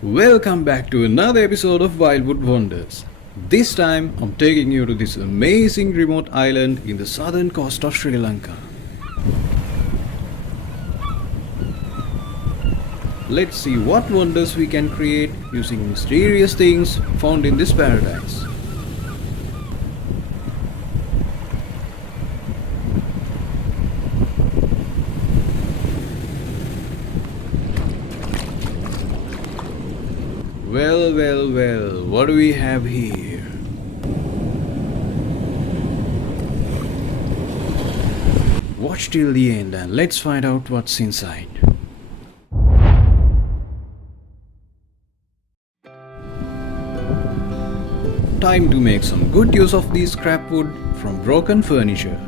Welcome back to another episode of Wildwood Wonders. This time, I'm taking you to this amazing remote island in the southern coast of Sri Lanka. Let's see what wonders we can create using mysterious things found in this paradise. Well, what do we have here? Watch till the end and let's find out what's inside. Time to make some good use of this scrap wood from broken furniture.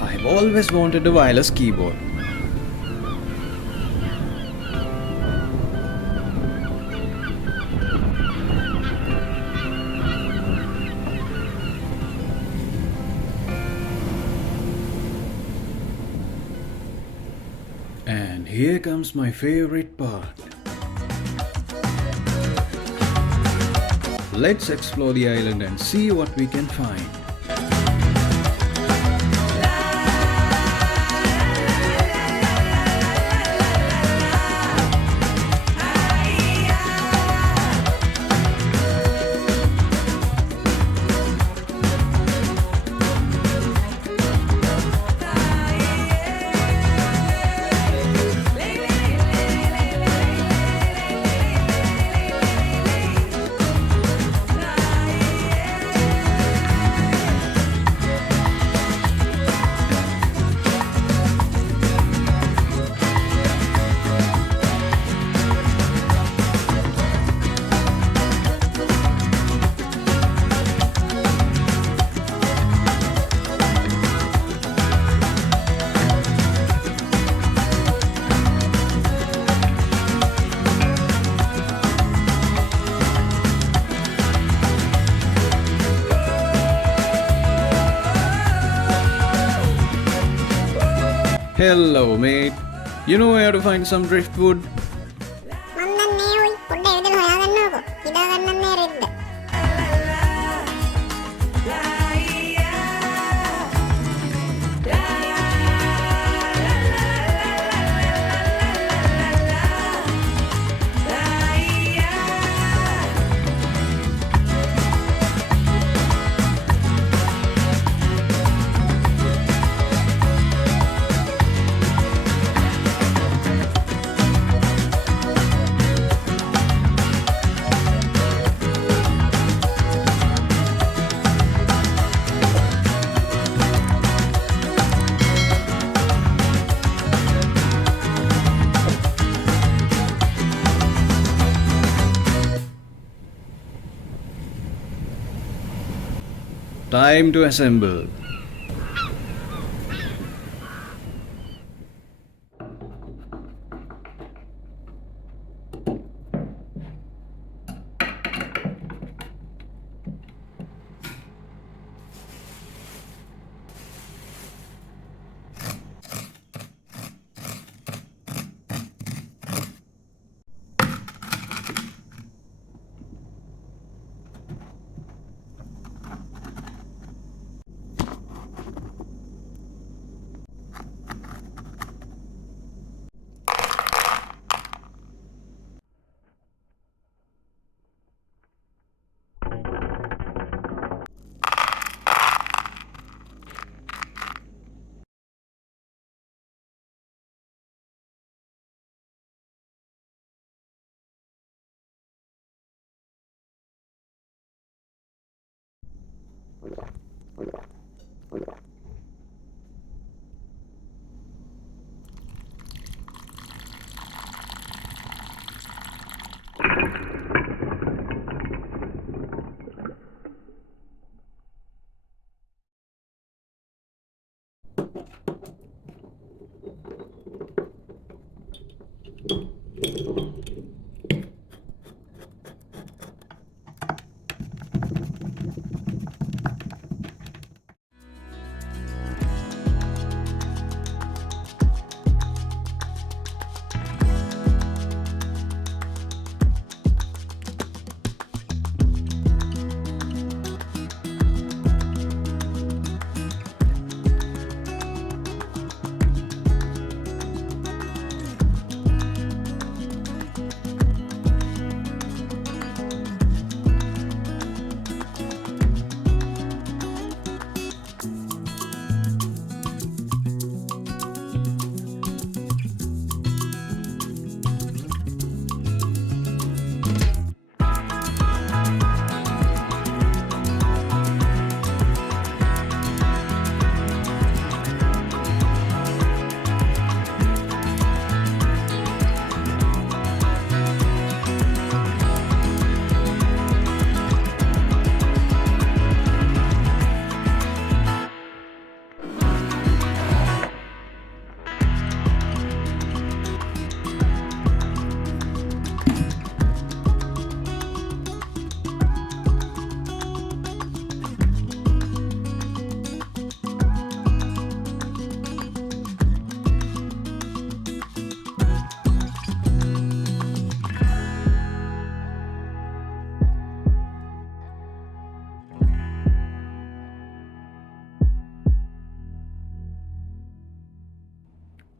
I've always wanted a wireless keyboard. And here comes my favorite part. Let's explore the island and see what we can find. Hello, mate. You know where to find some driftwood? මන් දන්නේ ඔයි පොඩ්ඩ ඇවිදලා හොයාගන්නකෝ. ඉදා ගන්නන්නේ රෙද්ද. Time to assemble.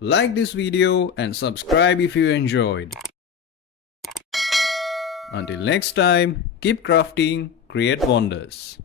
Like this video and subscribe if you enjoyed. Until next time, keep crafting, create wonders.